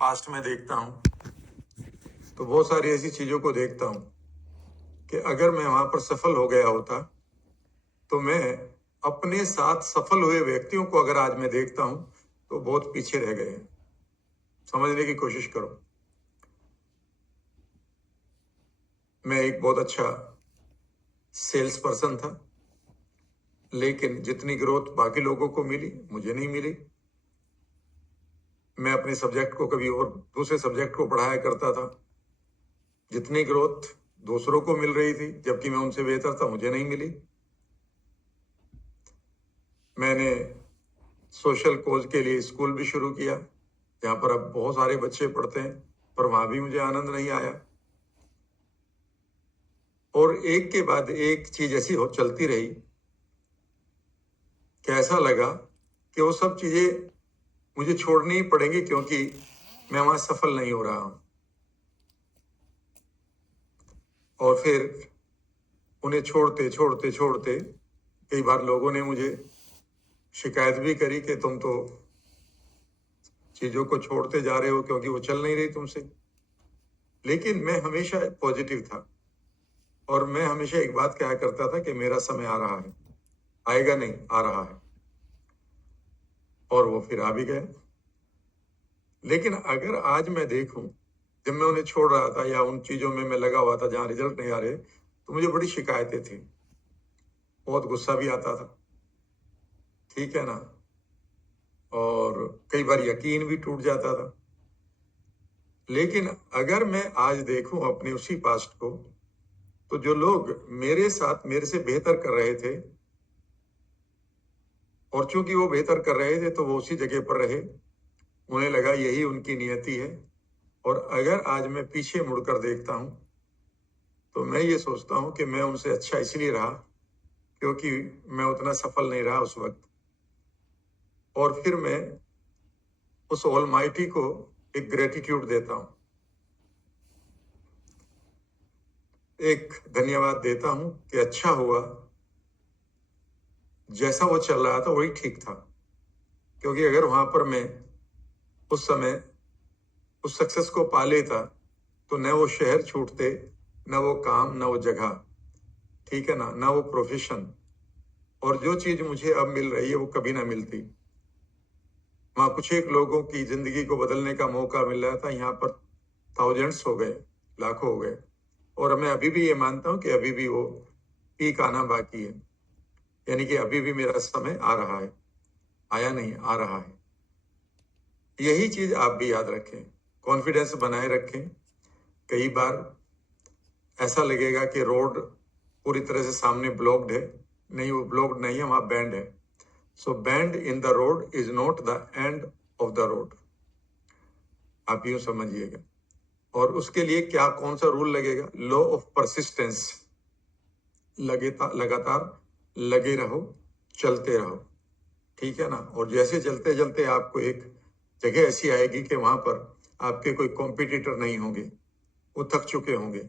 Past में देखता हूँ तो बहुत सारी ऐसी चीज़ों को देखता हूँ कि अगर मैं वहाँ पर सफल हो गया होता तो मैं अपने साथ सफल हुए व्यक्तियों को अगर आज मैं देखता हूँ तो बहुत पीछे रह गए हैं। समझने की कोशिश करो। मैं एक बहुत अच्छा सेल्स पर्सन था, लेकिन जितनी ग्रोथ बाकी लोगों को मिली मुझे नहीं मिली। मैं अपने सब्जेक्ट को कभी और दूसरे सब्जेक्ट को पढ़ाया करता था, जितनी ग्रोथ दूसरों को मिल रही थी जबकि मैं उनसे बेहतर था मुझे नहीं मिली। मैंने सोशल कोज के लिए स्कूल भी शुरू किया जहाँ पर अब बहुत सारे बच्चे पढ़ते हैं, पर वहाँ भी मुझे आनंद नहीं आया। और एक के बाद एक चीज ऐसी हो चलती रही कि ऐसा लगा कि वो सब चीजें मुझे छोड़नी ही पड़ेंगी क्योंकि मैं वहां सफल नहीं हो रहा हूं। और फिर उन्हें छोड़ते छोड़ते छोड़ते कई बार लोगों ने मुझे शिकायत भी करी कि तुम तो चीजों को छोड़ते जा रहे हो क्योंकि वो चल नहीं रही तुमसे। लेकिन मैं हमेशा पॉजिटिव था और मैं हमेशा एक बात कहा करता था कि मेरा समय आ रहा है, आएगा नहीं, आ रहा है। और वो फिर आ भी गया। लेकिन अगर आज मैं देखूं, जब मैं उन्हें छोड़ रहा था या उन चीजों में मैं लगा हुआ था जहां रिजल्ट नहीं आ रहे, तो मुझे बड़ी शिकायतें थी, बहुत गुस्सा भी आता था, ठीक है ना, और कई बार यकीन भी टूट जाता था। लेकिन अगर मैं आज देखूं अपने उसी पास्ट को, तो जो लोग मेरे साथ मेरे से बेहतर कर रहे थे, और चूंकि वो बेहतर कर रहे थे तो वो उसी जगह पर रहे, उन्हें लगा यही उनकी नियति है। और अगर आज मैं पीछे मुड़कर देखता हूं तो मैं ये सोचता हूं कि मैं उनसे अच्छा इसलिए रहा क्योंकि मैं उतना सफल नहीं रहा उस वक्त। और फिर मैं उस ऑलमाइटी को एक ग्रेटिट्यूड देता हूं, एक धन्यवाद देता हूं कि अच्छा हुआ, जैसा वो चल रहा था वही ठीक था। क्योंकि अगर वहां पर मैं उस समय उस सक्सेस को पा लेता तो न वो शहर छूटते, न वो काम, न वो जगह, ठीक है ना, न वो प्रोफेशन, और जो चीज मुझे अब मिल रही है वो कभी ना मिलती। वहां कुछ एक लोगों की जिंदगी को बदलने का मौका मिल रहा था, यहाँ पर थाउजेंड्स हो गए, लाखों हो गए। और मैं अभी भी ये मानता हूं कि अभी भी वो पीक आना बाकी है, यानी कि अभी भी मेरा समय आ रहा है, आया नहीं, आ रहा है। यही चीज आप भी याद रखें, कॉन्फिडेंस बनाए रखें। कई बार ऐसा लगेगा कि रोड पूरी तरह से सामने ब्लॉक्ड है, नहीं, वो ब्लॉक्ड नहीं है, वहां बैंड है। So bend in the road is not the end of the road, आप यूं समझिएगा। और उसके लिए क्या, कौन सा रूल लगेगा? लॉ ऑफ परसिस्टेंस, लगातार लगे रहो, चलते रहो, ठीक है ना। और जैसे चलते चलते आपको एक जगह ऐसी आएगी कि वहां पर आपके कोई कॉम्पिटिटर नहीं होंगे, वो थक चुके होंगे,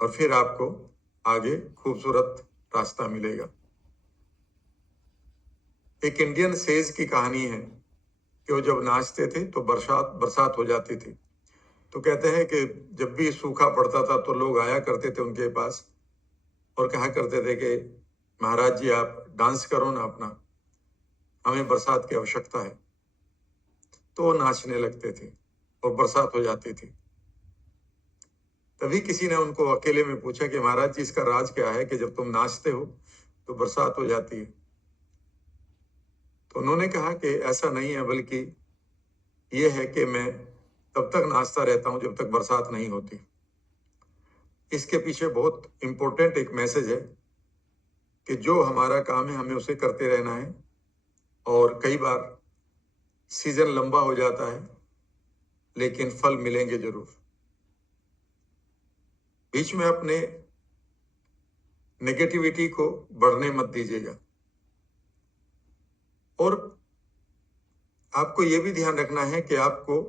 और फिर आपको आगे खूबसूरत रास्ता मिलेगा। एक इंडियन सेज की कहानी है कि वो जब नाचते थे तो बरसात बरसात हो जाती थी। तो कहते हैं कि जब भी सूखा पड़ता था तो लोग आया करते थे उनके पास और कहा करते थे कि महाराज जी आप डांस करो ना अपना, हमें बरसात की आवश्यकता है। तो वो नाचने लगते थे और बरसात हो जाती थी। तभी किसी ने उनको अकेले में पूछा कि महाराज जी इसका राज क्या है कि जब तुम नाचते हो तो बरसात हो जाती है? तो उन्होंने कहा कि ऐसा नहीं है, बल्कि ये है कि मैं तब तक नाचता रहता हूं जब तक बरसात नहीं होती। इसके पीछे बहुत इंपॉर्टेंट एक मैसेज है कि जो हमारा काम है हमें उसे करते रहना है। और कई बार सीजन लंबा हो जाता है लेकिन फल मिलेंगे जरूर। बीच में अपने नेगेटिविटी को बढ़ने मत दीजिएगा। और आपको यह भी ध्यान रखना है कि आपको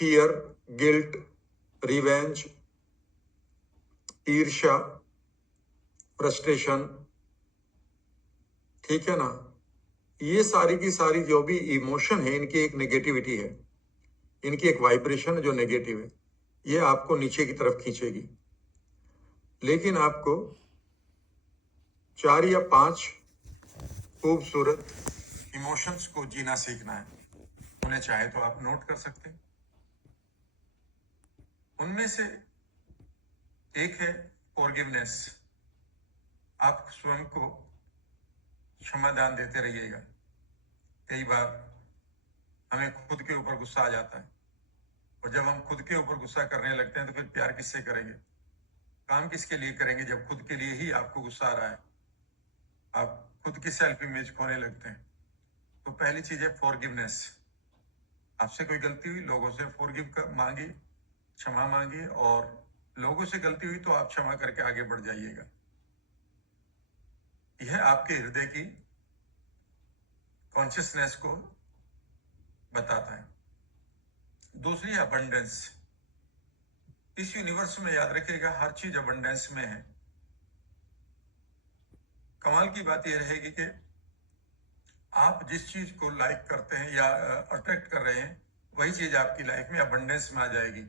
फियर, गिल्ट, रिवेंज, ईर्ष्या, फ्रस्ट्रेशन, ठीक है ना, ये सारी की सारी जो भी इमोशन है, इनकी एक नेगेटिविटी है, इनकी एक वाइब्रेशन है जो नेगेटिव है, ये आपको नीचे की तरफ खींचेगी। लेकिन आपको 4 या 5 खूबसूरत इमोशंस को जीना सीखना है। उन्हें चाहे तो आप नोट कर सकते हैं। उनमें से एक है फॉरगिवनेस। आप स्वयं को क्षमादान देते रहिएगा। कई बार हमें खुद के ऊपर गुस्सा आ जाता है, और जब हम खुद के ऊपर गुस्सा करने लगते हैं तो फिर प्यार किससे करेंगे, काम किसके लिए करेंगे, जब खुद के लिए ही आपको गुस्सा आ रहा है, आप खुद की सेल्फ इमेज खोने लगते हैं। तो पहली चीज है फॉरगिवनेस। आपसे कोई गलती हुई, लोगों से फॉरगिव कर मांगी, क्षमा मांगी, और लोगों से गलती हुई तो आप क्षमा करके आगे बढ़ जाइएगा। यह आपके हृदय की कॉन्शियसनेस को बताता है। दूसरी अबंडेंस। इस यूनिवर्स में याद रखिएगा हर चीज अबंडेंस में है। कमाल की बात यह रहेगी कि आप जिस चीज को लाइक करते हैं या अट्रैक्ट कर रहे हैं, वही चीज आपकी लाइफ में अबंडेंस में आ जाएगी।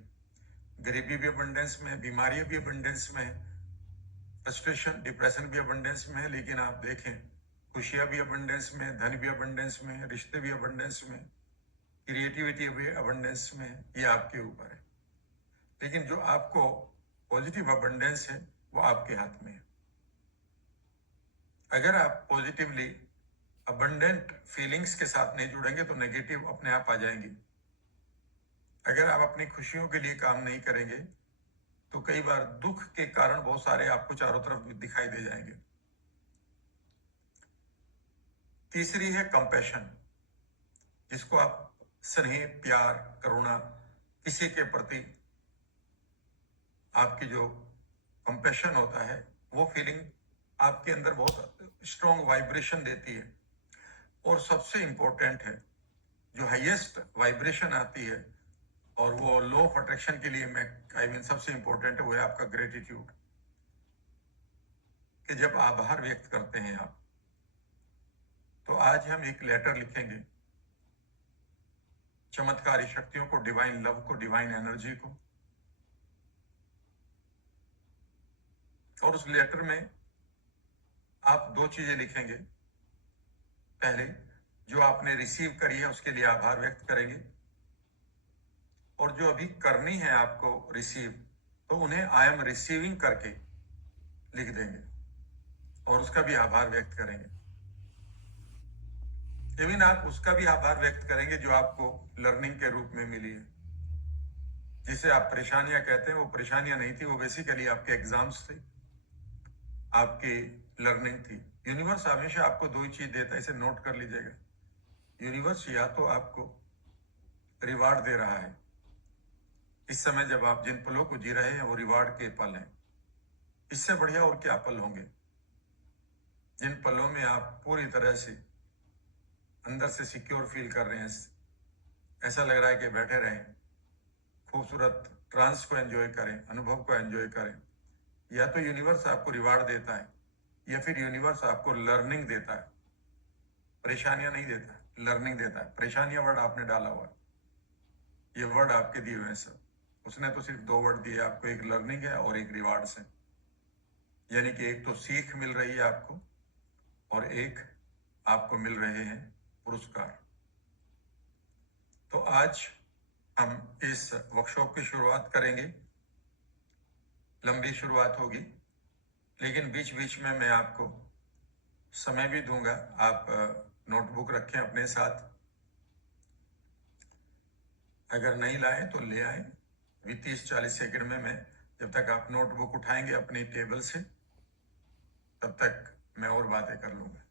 गरीबी भी अबंडेंस में है, बीमारियां भी अबंडेंस में है, फ्रस्ट्रेशन डिप्रेशन भी अबंडेंस में है। लेकिन आप देखें, खुशियां भी अबंडेंस में है, धन भी अबंडेंस में है, रिश्ते भी अबंडेंस में, क्रिएटिविटी भी अबंडेंस में है। ये आपके ऊपर है। लेकिन जो आपको पॉजिटिव अबंडेंस है वो आपके हाथ में है। अगर आप पॉजिटिवली अबंडेंट फीलिंग्स के साथ नहीं जुड़ेंगे तो नेगेटिव अपने आप आ जाएंगी। अगर आप अपनी खुशियों के लिए काम नहीं करेंगे तो कई बार दुख के कारण बहुत सारे आपको चारों तरफ दिखाई दे जाएंगे। तीसरी है कंपैशन, जिसको आप स्नेह, प्यार, करुणा, किसी के प्रति आपकी जो कंपैशन होता है, वो फीलिंग आपके अंदर बहुत स्ट्रॉन्ग वाइब्रेशन देती है। और सबसे इंपॉर्टेंट है, जो हाईएस्ट वाइब्रेशन आती है और वो लॉ ऑफ अट्रैक्शन के लिए सबसे इंपॉर्टेंट है, वो है आपका ग्रेटिट्यूड। कि जब आभार व्यक्त करते हैं आप, तो आज हम एक लेटर लिखेंगे चमत्कारी शक्तियों को, डिवाइन लव को, डिवाइन एनर्जी को, और उस लेटर में आप 2 चीजें लिखेंगे। पहले, जो आपने रिसीव करी है उसके लिए आभार व्यक्त करेंगे, और जो अभी करनी है आपको रिसीव, तो उन्हें आई एम रिसीविंग करके लिख देंगे और उसका भी आभार व्यक्त करेंगे। इवन आप उसका भी आभार व्यक्त करेंगे जो आपको लर्निंग के रूप में मिली है। जिसे आप परेशानियां कहते हैं, वो परेशानियां नहीं थी, वो बेसिकली आपके एग्जाम्स थे, आपकी लर्निंग थी। यूनिवर्स हमेशा आपको 2 ही चीज देता है, इसे नोट कर लीजिएगा। यूनिवर्स या तो आपको रिवार्ड दे रहा है, इस समय जब आप जिन पलों को जी रहे हैं वो रिवार्ड के पल हैं। इससे बढ़िया और क्या पल होंगे, जिन पलों में आप पूरी तरह से अंदर से सिक्योर फील कर रहे हैं, ऐसा लग रहा है कि बैठे रहें, खूबसूरत ट्रांस को एंजॉय करें, अनुभव को एंजॉय करें। या तो यूनिवर्स आपको रिवार्ड देता है, या फिर यूनिवर्स आपको लर्निंग देता है। परेशानियां नहीं देता है, लर्निंग देता है। परेशानियां वर्ड आपने डाला हुआ है, ये वर्ड आपके दिए हुए हैं सब। उसने तो सिर्फ 2 वर्ड दिए आपको, एक लर्निंग है और एक रिवार्ड है। यानी कि एक तो सीख मिल रही है आपको, और एक आपको मिल रहे हैं पुरस्कार। तो आज हम इस वर्कशॉप की शुरुआत करेंगे। लंबी शुरुआत होगी, लेकिन बीच बीच में मैं आपको समय भी दूंगा। आप नोटबुक रखें अपने साथ, अगर नहीं लाए तो ले आए। 30-40 सेकंड में मैं, जब तक आप नोटबुक उठाएंगे अपनी टेबल से, तब तक मैं और बातें कर लूंगा।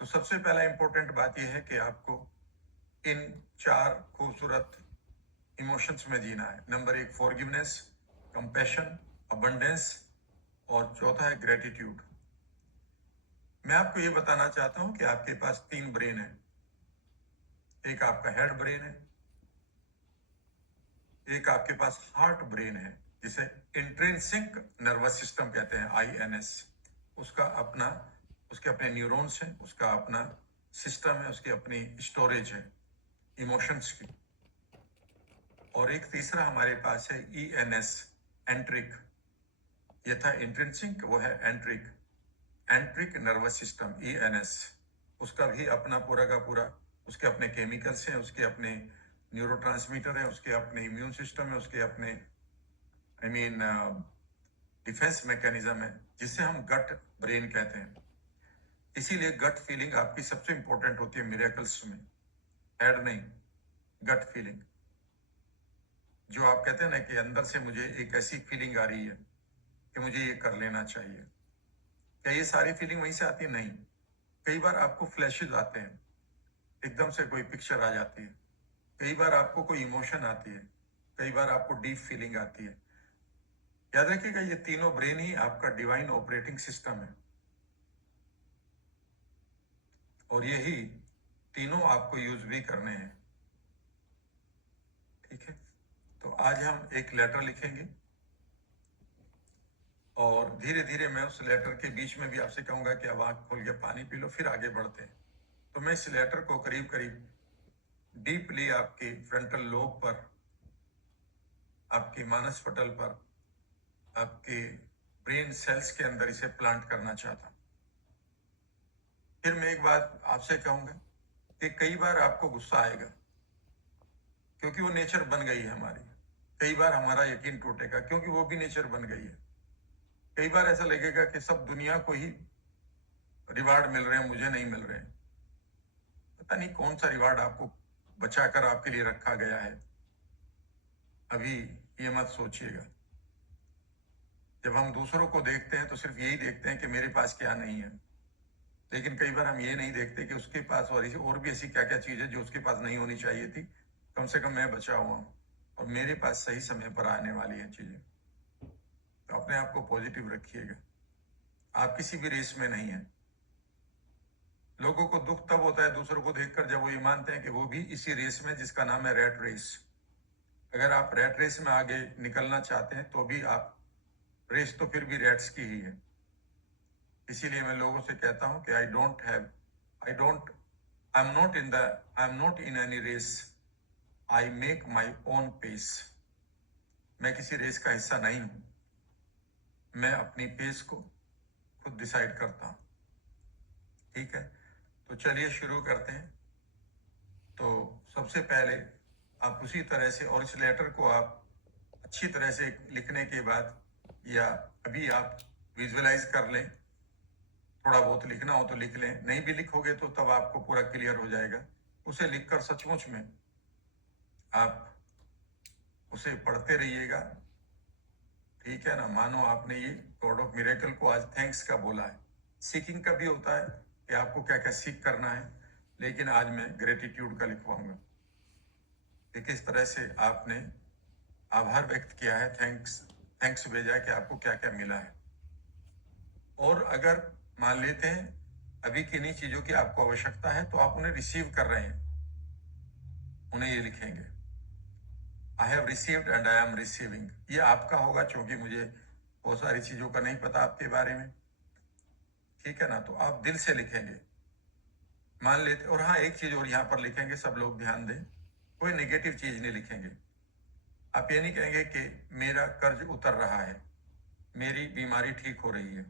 तो सबसे पहला इंपॉर्टेंट बात यह है कि आपको इन 4 खूबसूरत इमोशंस में जीना है। नंबर 1 फॉरगिवनेस, कंपैशन, अबंडेंस, और चौथा है ग्रेटिट्यूड। मैं आपको यह बताना चाहता हूं कि आपके पास 3 ब्रेन है। एक आपका हेड ब्रेन है, एक आपके पास हार्ट ब्रेन है, जिसे इंट्रिंसिक नर्वस सिस्टम कहते हैं, INS। उसका अपना, उसके अपने न्यूरॉन्स हैं, उसका अपना सिस्टम है, उसकी अपनी स्टोरेज है इमोशंस की। और एक तीसरा हमारे पास है ENS, एंट्रिक। ये था इंट्रिंसिक, वो है एंट्रिक, एंट्रिक नर्वस सिस्टम, ENS। उसका भी अपना पूरा का पूरा, उसके अपने केमिकल्स हैं, उसके अपने न्यूरोट्रांसमीटर है, उसके अपने इम्यून सिस्टम है, उसके अपने डिफेंस मैकेनिज्म है, जिसे हम गट ब्रेन कहते हैं। इसीलिए गट फीलिंग आपकी सबसे इंपॉर्टेंट होती है मिरेकल्स में, हेड नहीं, गट फीलिंग। जो आप कहते हैं ना कि अंदर से मुझे एक ऐसी फीलिंग आ रही है कि मुझे ये कर लेना चाहिए, क्या ये सारी फीलिंग वहीं से आती है? नहीं। कई बार आपको फ्लैशेस आते हैं, एकदम से कोई पिक्चर आ जाती है, कई बार आपको कोई इमोशन आती है, कई बार आपको डीप फीलिंग आती है। याद रखिएगा, ये तीनों ब्रेन ही आपका डिवाइन ऑपरेटिंग सिस्टम है, और यही तीनों आपको यूज भी करने हैं। ठीक है, तो आज हम एक लेटर लिखेंगे, और धीरे धीरे मैं उस लेटर के बीच में भी आपसे कहूंगा कि अब आंख खोल के पानी पी लो, फिर आगे बढ़ते हैं। तो मैं इस लेटर को करीब करीब डीपली आपके फ्रंटल लोब पर, आपके मानस पटल पर, आपके ब्रेन सेल्स के अंदर इसे प्लांट करना चाहता हूं। फिर मैं एक बात आपसे कहूंगा कि कई बार आपको गुस्सा आएगा, क्योंकि वो नेचर बन गई है हमारी। कई बार हमारा यकीन टूटेगा, क्योंकि वो भी नेचर बन गई है। कई बार ऐसा लगेगा कि सब दुनिया को ही रिवार्ड मिल रहे हैं, मुझे नहीं मिल रहे हैं। पता नहीं कौन सा रिवार्ड आपको बचाकर आपके लिए रखा गया है, अभी ये मत सोचिएगा। जब हम दूसरों को देखते हैं तो सिर्फ यही देखते हैं कि मेरे पास क्या नहीं है, लेकिन कई बार हम ये नहीं देखते कि उसके पास और भी ऐसी क्या क्या चीज है जो उसके पास नहीं होनी चाहिए थी। कम से कम मैं बचा हुआ हूं, और मेरे पास सही समय पर आने वाली है चीजें। तो अपने आप को पॉजिटिव रखिएगा, आप किसी भी रेस में नहीं है। लोगों को दुख तब होता है दूसरों को देखकर, जब वो ये मानते हैं कि वो भी इसी रेस में, जिसका नाम है रैट रेस। अगर आप रैट रेस में आगे निकलना चाहते हैं तो भी आप, रेस तो फिर भी रैट्स की ही है। इसीलिए मैं लोगों से कहता हूं कि I am not in any race, I make my own pace. मैं किसी रेस का हिस्सा नहीं हूं, मैं अपनी पेस को खुद डिसाइड करता हूं। ठीक है, तो चलिए शुरू करते हैं। तो सबसे पहले आप उसी तरह से, और इस लेटर को आप अच्छी तरह से लिखने के बाद, या अभी आप विजुअलाइज कर लें, थोड़ा बहुत लिखना हो तो लिख लें, नहीं भी लिखोगे तो तब आपको पूरा क्लियर हो जाएगा। उसे लिखकर सचमुच में आप उसे पढ़ते रहिएगा। ठीक है ना, मानो आपने ये गॉड ऑफ मिरेकल को आज थैंक्स का बोला है। सीकिंग का भी होता है कि आपको क्या क्या सीख करना है, लेकिन आज मैं ग्रेटिट्यूड का लिखवाऊंगा कि किस तरह से आपने आभार व्यक्त किया है, थैंक्स भेजा है कि आपको क्या क्या मिला है। और अगर मान लेते हैं अभी किन्हीं चीजों की आपको आवश्यकता है तो आप उन्हें रिसीव कर रहे हैं, उन्हें ये लिखेंगे, I have received and I am receiving. ये आपका होगा, क्योंकि मुझे बहुत सारी चीजों का नहीं पता आपके बारे में। ठीक है ना, तो आप दिल से लिखेंगे, मान लेते। और हाँ, एक चीज और यहाँ पर लिखेंगे, सब लोग ध्यान दें, कोई नेगेटिव चीज नहीं लिखेंगे। आप ये नहीं कहेंगे कि मेरा कर्ज उतर रहा है, मेरी बीमारी ठीक हो रही है,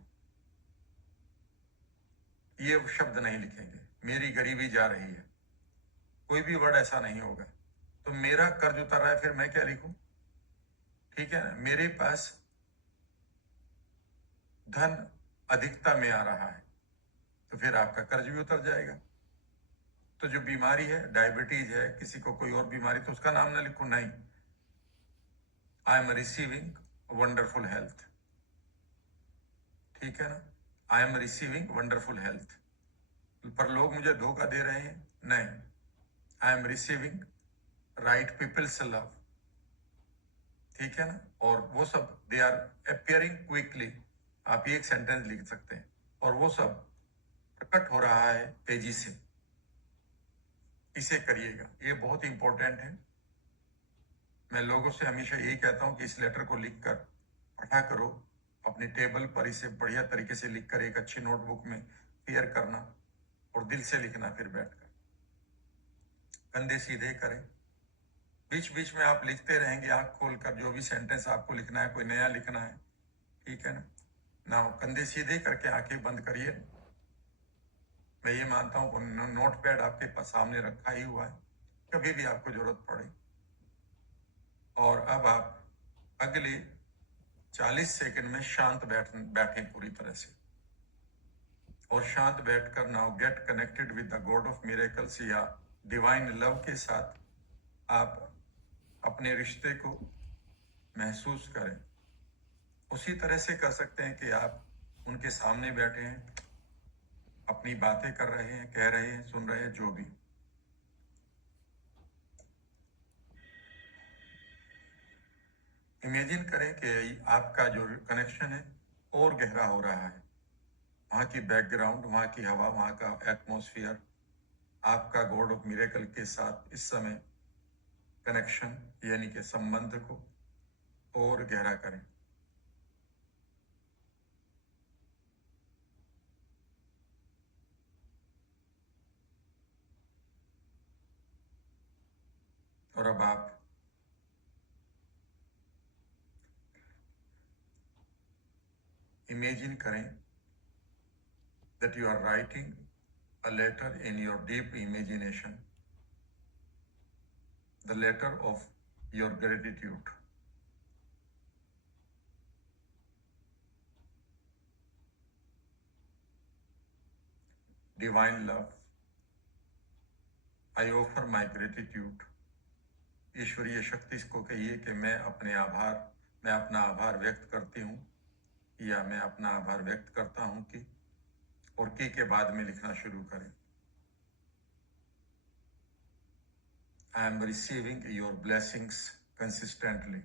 ये शब्द नहीं लिखेंगे। मेरी गरीबी जा रही है, कोई भी वर्ड ऐसा नहीं होगा। तो मेरा कर्ज उतर रहा है, फिर मैं क्या लिखूं? ठीक है ना, मेरे पास धन अधिकता में आ रहा है, तो फिर आपका कर्ज भी उतर जाएगा। तो जो बीमारी है, डायबिटीज है, किसी को कोई और बीमारी, तो उसका नाम ना लिखो, नहीं, I am receiving wonderful health. ठीक है ना, I am receiving wonderful health. पर लोग मुझे धोखा दे रहे हैं, नहीं, I am receiving right people's love. ठीक है ना, और वो सब दे आर अपियरिंग क्विकली। आप ये एक सेंटेंस लिख सकते हैं, और वो सब प्रकट हो रहा है तेजी से। इसे करिएगा, ये बहुत इंपॉर्टेंट है। मैं लोगों से हमेशा यही कहता हूं कि इस लेटर को लिखकर पढ़ा करो, अपने टेबल पर इसे बढ़िया तरीके से लिखकर एक अच्छी नोटबुक में क्लियर करना, और दिल से लिखना फिर बैठकर। कंधे सीधे करें, बीच बीच में आप लिखते रहेंगे आंख खोलकर, जो भी सेंटेंस आपको लिखना है, कोई नया लिखना है, ठीक है ना। कंधे सीधे करके आंखें बंद करिए। मैं ये मानता हूँ नोट पैड आपके पास सामने रखा ही हुआ है, कभी भी आपको जरूरत पड़े। और अब आप अगले 40 सेकंड में शांत बैठे पूरी तरह से, और शांत बैठकर now get connected with the God of miracles या डिवाइन लव के साथ आप अपने रिश्ते को महसूस करें। उसी तरह से कर सकते हैं कि आप उनके सामने बैठे हैं, अपनी बातें कर रहे हैं, कह रहे हैं, सुन रहे हैं, जो भी। इमेजिन करें कि आपका जो कनेक्शन है और गहरा हो रहा है। वहाँ की बैकग्राउंड, वहाँ की हवा, वहाँ का एटमॉस्फेयर आपका गॉड ऑफ मिरेकल के साथ इस समय कनेक्शन यानी कि संबंध को और गहरा करें। और अब आप इमेजिन करें that you are writing a letter in your deep imagination, the letter of your gratitude. Divine love, I offer my gratitude. ईश्वरीय शक्ति को कहिए कि मैं अपना आभार व्यक्त करती हूँ, या मैं अपना आभार व्यक्त करता हूँ कि, और के बाद में लिखना शुरू करें। I am receiving your blessings consistently.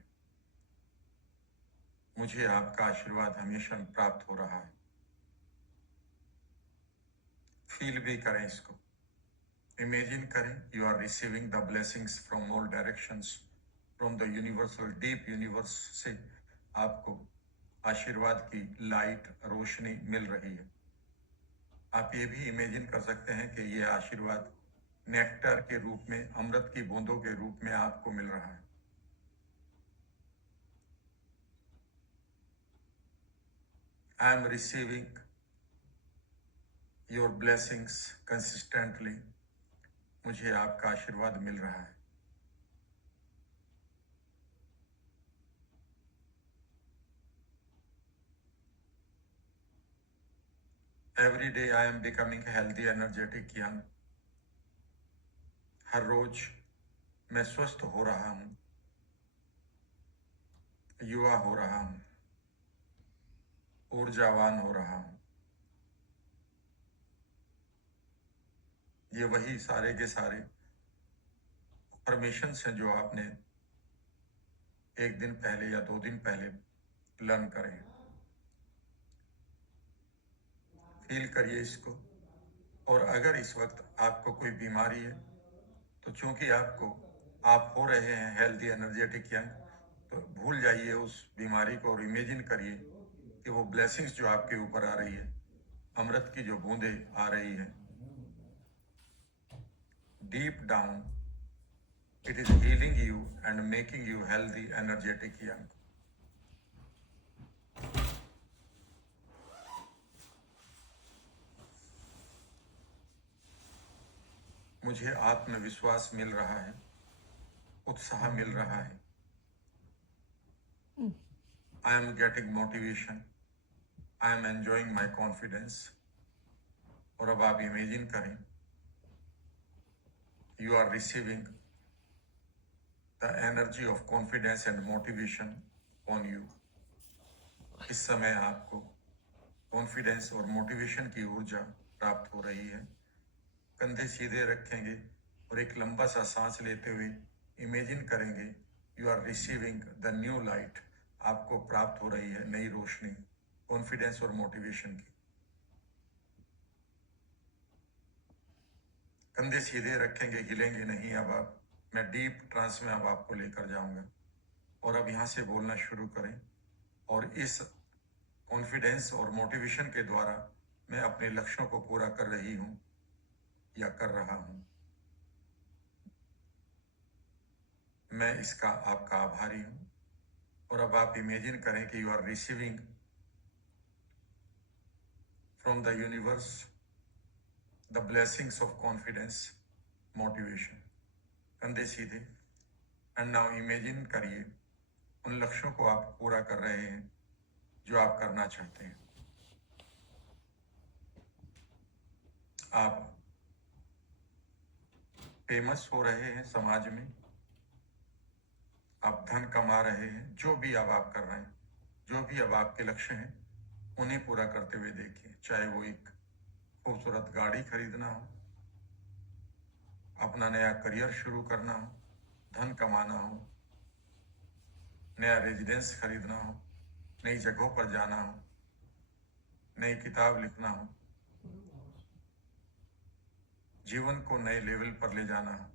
मुझे आपका आशीर्वाद हमेशा प्राप्त हो रहा है। फील भी करें इसको, इमेजिन करें you are receiving the blessings from all directions, from the universal deep universe से आपको आशीर्वाद की लाइट, रोशनी मिल रही है। आप ये भी इमेजिन कर सकते हैं कि ये आशीर्वाद नेक्टर के रूप में, अमृत की बूंदों के रूप में आपको मिल रहा है। I am receiving your blessings consistently. मुझे आपका आशीर्वाद मिल रहा है। Every day I am becoming healthy, energetic, young. हर रोज मैं स्वस्थ हो रहा हूं, युवा हो रहा हूं, ऊर्जावान हो रहा हूं। ये वही सारे के सारे परमिशंस हैं जो आपने एक दिन पहले या 2 दिन पहले लर्न करें। फील करिए इसको। और अगर इस वक्त आपको कोई बीमारी है, तो चूंकि आप हो रहे हैं हेल्दी, एनर्जेटिक, यंग, तो भूल जाइए उस बीमारी को और इमेजिन करिए कि वो ब्लेसिंग्स जो आपके ऊपर आ रही है, अमृत की जो बूंदें आ रही है, deep down it is healing you and making you healthy, energetic, young. मुझे आत्मविश्वास मिल रहा है, उत्साह मिल रहा है। I am getting motivation, I am enjoying my confidence. और अब आप इमेजिन करें you are receiving the energy of confidence and motivation on you. इस समय आपको कॉन्फिडेंस और मोटिवेशन की ऊर्जा प्राप्त हो रही है। कंधे सीधे रखेंगे और एक लंबा सा सांस लेते हुए इमेजिन करेंगे you are receiving the new light. आपको प्राप्त हो रही है नई रोशनी, कॉन्फिडेंस और मोटिवेशन की। कंधे सीधे रखेंगे, हिलेंगे नहीं। अब आप, मैं डीप ट्रांस में अब आपको लेकर जाऊंगा, और अब यहाँ से बोलना शुरू करें। और इस कॉन्फिडेंस और मोटिवेशन के द्वारा मैं अपने लक्ष्यों को पूरा कर रही हूँ। या कर रहा हूं, मैं इसका आपका आभारी हूं। और अब आप इमेजिन करें कि you are receiving from the universe the blessings of confidence, motivation. कंधे सीधे। एंड नाउ इमेजिन करिए उन लक्ष्यों को आप पूरा कर रहे हैं जो आप करना चाहते हैं। आप फेमस हो रहे हैं समाज में, आप धन कमा रहे हैं, जो भी अब आप कर रहे हैं, जो भी अब आपके लक्ष्य हैं, उन्हें पूरा करते हुए देखिए। चाहे वो एक खूबसूरत गाड़ी खरीदना हो, अपना नया करियर शुरू करना हो, धन कमाना हो, नया रेजिडेंस खरीदना हो, नई जगहों पर जाना हो, नई किताब लिखना हो, जीवन को नए लेवल पर ले जाना हो।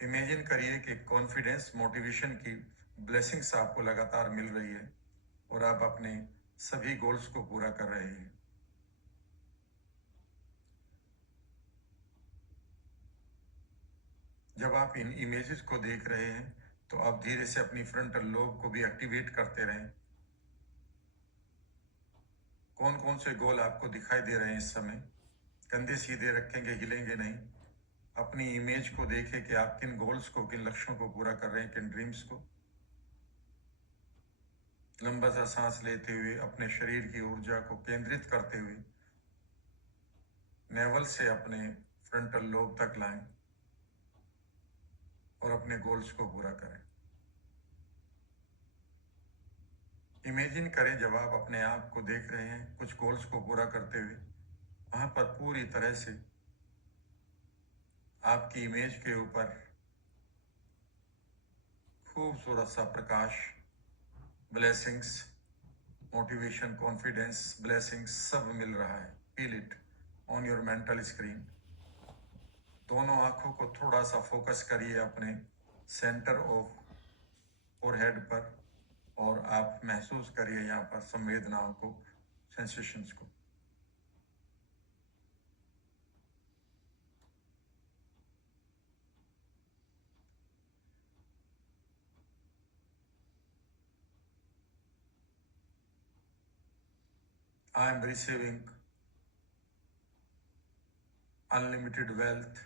इमेजिन करिए कि कॉन्फिडेंस, मोटिवेशन की ब्लेसिंग्स आपको लगातार मिल रही है और आप अपने सभी गोल्स को पूरा कर रहे हैं। जब आप इन इमेजेस को देख रहे हैं तो आप धीरे से अपनी फ्रंटल लोब को भी एक्टिवेट करते रहें। कौन कौन से गोल आपको दिखाई दे रहे हैं इस समय? कंधे सीधे रखेंगे, हिलेंगे नहीं। अपनी इमेज को देखें कि आप किन गोल्स को, किन लक्ष्यों को पूरा कर रहे हैं, किन ड्रीम्स को। लंबा सा सांस लेते हुए अपने शरीर की ऊर्जा को केंद्रित करते हुए नेवल से अपने फ्रंटल लोब तक लाएं और अपने गोल्स को पूरा करें। इमेजिन करें जब आप अपने आप को देख रहे हैं कुछ गोल्स को पूरा करते हुए, वहां पर पूरी तरह से आपकी इमेज के ऊपर खूबसूरत सा प्रकाश, ब्लेसिंग्स, मोटिवेशन, कॉन्फिडेंस, ब्लेसिंग्स सब मिल रहा है। Feel it on your mental screen. दोनों आंखों को थोड़ा सा फोकस करिए अपने सेंटर ऑफ फोरहेड पर और आप महसूस करिए यहाँ पर संवेदनाओं को, सेंसेशंस को। I am receiving unlimited wealth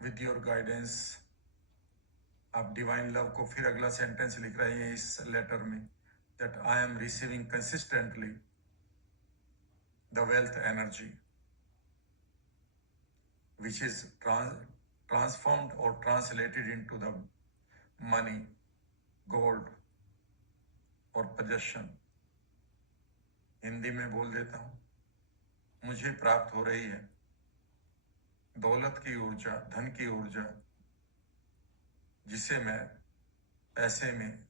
with your guidance। आप डिवाइन लव को फिर अगला सेंटेंस लिख रहे हैं इस लेटर में, that I am receiving consistently the wealth energy which is transformed or translated into the money, gold और possession। हिंदी में बोल देता हूं, मुझे प्राप्त हो रही है दौलत की ऊर्जा, धन की ऊर्जा, जिसे मैं पैसे में,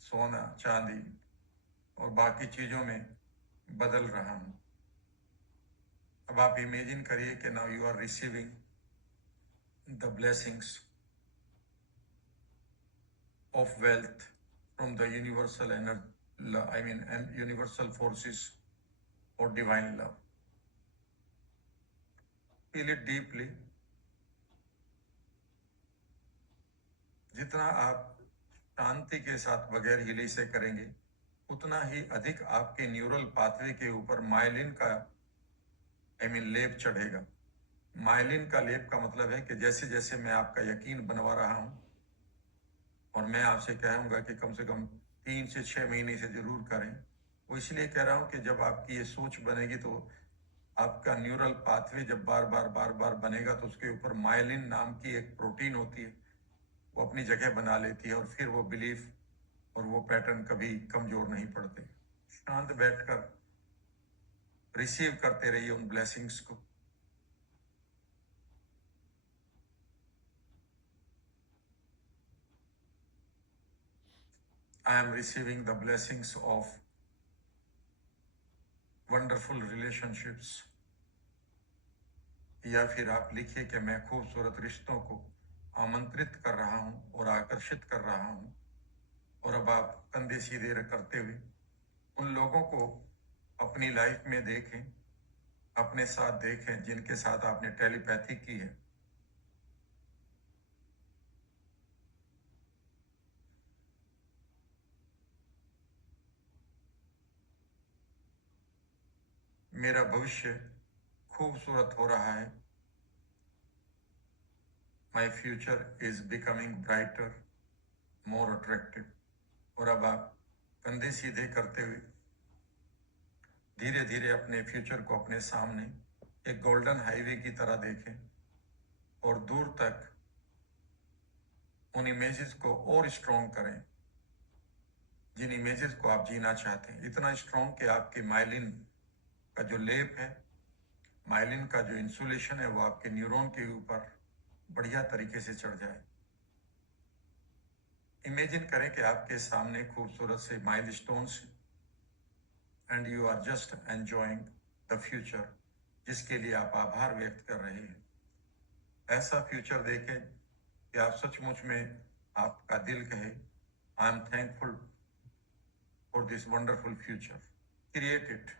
सोना, चांदी और बाकी चीजों में बदल रहा हूं। अब आप इमेजिन करिए कि now you are receiving the blessings of wealth from the universal energy, universal forces और divine love. Feel it deeply. जितना आप शांति के साथ बगैर हिले से करेंगे, उतना ही अधिक आपके न्यूरल पाथवे के ऊपर माइलिन का लेप चढ़ेगा। माइलिन का लेप का मतलब है कि जैसे जैसे मैं आपका यकीन बनवा रहा हूं, और मैं आपसे कहूंगा कि कम से कम 3 से 6 महीने से जरूर करें। वो इसलिए कह रहा हूं कि जब आपकी ये सोच बनेगी तो आपका न्यूरल पाथवे जब बार बार बनेगा तो उसके ऊपर माइलिन नाम की एक प्रोटीन होती है, वो अपनी जगह बना लेती है और फिर वो बिलीफ और वो पैटर्न कभी कमजोर नहीं पड़ते। शांत बैठकर रिसीव करते रहिए उन ब्लेसिंग्स को। I am receiving the blessings of wonderful relationships। या फिर आप लिखिए कि मैं खूबसूरत रिश्तों को आमंत्रित कर रहा हूं और आकर्षित कर रहा हूं। और अब आप कंधे सीधे करते हुए उन लोगों को अपनी लाइफ में देखें, अपने साथ देखें जिनके साथ आपने टेलीपैथी की है। मेरा भविष्य खूबसूरत हो रहा है। My future is becoming brighter, more attractive. और अब आप कंधे सीधे करते हुए धीरे धीरे अपने फ्यूचर को अपने सामने एक गोल्डन हाईवे की तरह देखें और दूर तक उन इमेजेस को और स्ट्रॉन्ग करें जिन इमेजेस को आप जीना चाहते हैं। इतना स्ट्रॉन्ग कि आपके माइलिन का जो लेप है, माइलिन का जो इंसुलेशन है, वो आपके न्यूरॉन के ऊपर बढ़िया तरीके से चढ़ जाए। इमेजिन करें कि आपके सामने खूबसूरत से milestones and you are just enjoying the future, जिसके लिए आप आभार व्यक्त कर रहे हैं। ऐसा फ्यूचर देखें कि आप सचमुच में आपका दिल कहे, I am thankful for this wonderful future, create it.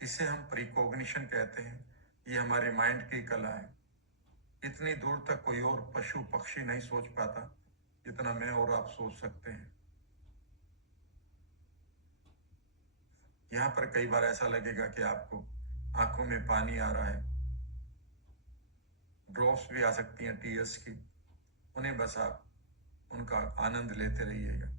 इसे हम प्रिकॉग्निशन कहते हैं। ये हमारे माइंड की कला है। इतनी दूर तक कोई और पशु पक्षी नहीं सोच पाता जितना मैं और आप सोच सकते हैं। यहाँ पर कई बार ऐसा लगेगा कि आपको आंखों में पानी आ रहा है, ड्रॉप्स भी आ सकती हैं टीयर्स की। उन्हें बस आप उनका आनंद लेते रहिएगा।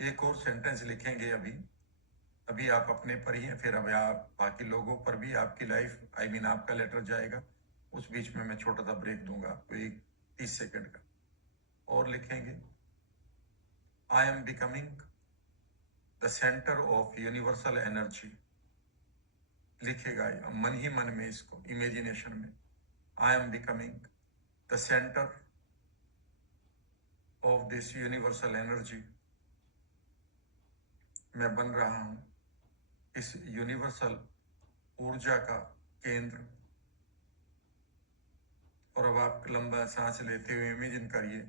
एक और सेंटेंस लिखेंगे अभी। अभी आप अपने पर ही हैं, फिर अब आप बाकी लोगों पर भी आपकी लाइफ आपका लेटर जाएगा। उस बीच में मैं छोटा सा ब्रेक दूंगा आपको, एक 30 सेकंड का और लिखेंगे। आई am becoming the centre of universal energy. लिखेगा मन ही मन में इसको, इमेजिनेशन में। आई am becoming the centre of this universal energy. मैं बन रहा हूं इस यूनिवर्सल ऊर्जा का केंद्र। और अब आप लंबा सांस लेते हुए इमेजिन करिए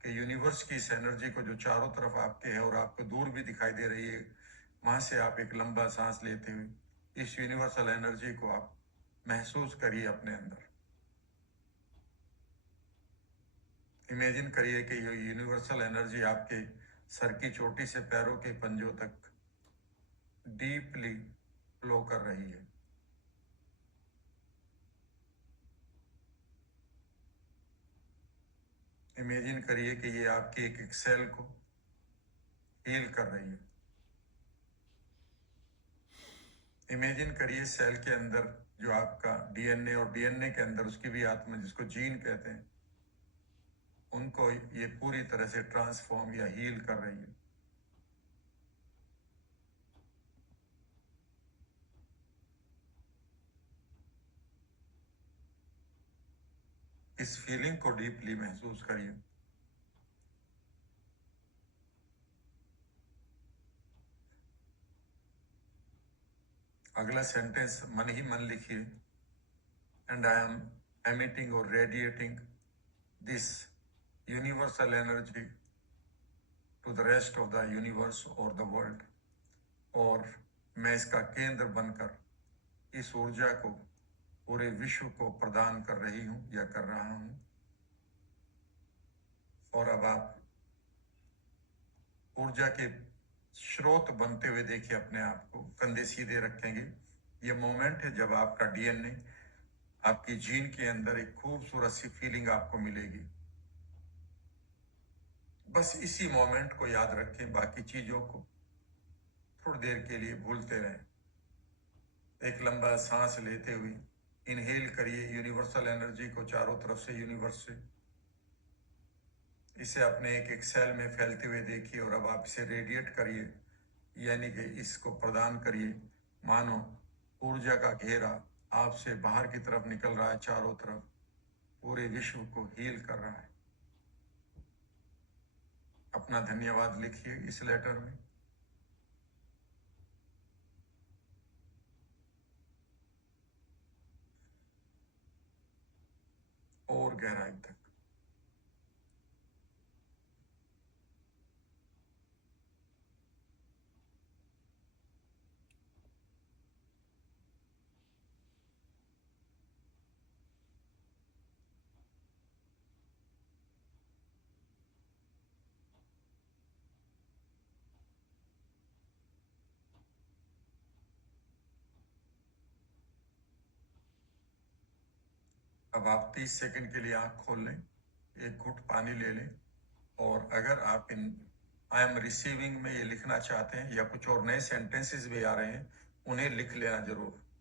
कि यूनिवर्स की इस एनर्जी को जो चारों तरफ आपके है और आपको दूर भी दिखाई दे रही है, वहां से आप एक लंबा सांस लेते हुए इस यूनिवर्सल एनर्जी को आप महसूस करिए अपने अंदर। इमेजिन करिए कि ये यूनिवर्सल एनर्जी आपके सर की चोटी से पैरों के पंजों तक डीपली फ्लो कर रही है। इमेजिन करिए कि ये आपके एक सेल को हील कर रही है। इमेजिन करिए सेल के अंदर जो आपका डीएनए और डीएनए के अंदर उसकी भी आत्मा, जिसको जीन कहते हैं, उनको ये पूरी तरह से ट्रांसफॉर्म या हील कर रही है। इस फीलिंग को डीपली महसूस करिए। अगला सेंटेंस मन ही मन लिखिए। एंड आई एम एमिटिंग और radiating this universal energy to the rest of the universe और द वर्ल्ड। और मैं इसका केंद्र बनकर इस ऊर्जा को पूरे विश्व को प्रदान कर रही हूं या कर रहा हूं। और अब आप ऊर्जा के स्रोत बनते हुए देखिए अपने आप को। कंधे सीधे रखेंगे। ये मोमेंट है जब आपका डीएनए, आपकी जीन के अंदर एक खूबसूरत सी फीलिंग आपको मिलेगी। बस इसी मोमेंट को याद रखें, बाकी चीजों को थोड़ी देर के लिए भूलते रहें। एक लंबा सांस लेते हुए इनहेल करिए यूनिवर्सल एनर्जी को चारों तरफ से, यूनिवर्स से। इसे अपने एक एक सेल में फैलते हुए देखिए और अब आप इसे रेडिएट करिए, यानी कि इसको प्रदान करिए। मानो ऊर्जा का घेरा आपसे बाहर की तरफ निकल रहा है, चारों तरफ पूरे विश्व को हील कर रहा है। अपना धन्यवाद लिखिए इस लेटर में। गहराई तक। अब आप 30 सेकंड के लिए आंख खोल लें, एक घूंट पानी ले लें, और अगर आप इन आई एम रिसीविंग में ये लिखना चाहते हैं या कुछ और नए सेंटेंसेस भी आ रहे हैं, उन्हें लिख लेना जरूर।